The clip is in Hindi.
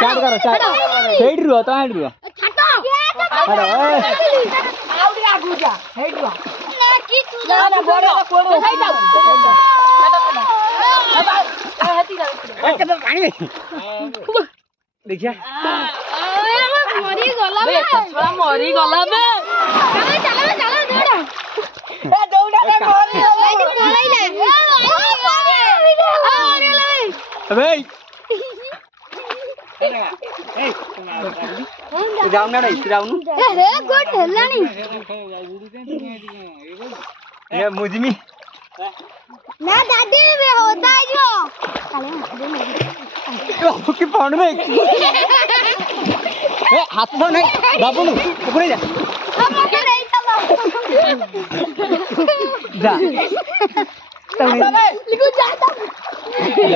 स्टार्ट करो स्टार्ट हेड रुआ तो हेड रुआ छाटो अरे आउडी आगु जा हेड रुआ ले की तू ना बोरे कोन सही जाऊ हती जा एकदम पानी देखिया मरी गला बे छोरा मरी गला बे चलो चलो चलो दौड़ा ए दौड़ा रे मरी पळैले अबे जाऊ ना रे जाऊ नु रे गोट हेलानी ये मुजमी ना दादी में होता है जो तो की पाउंड में ए हाथ में नहीं बाबू नु ऊपर जा हम नहीं चलो जा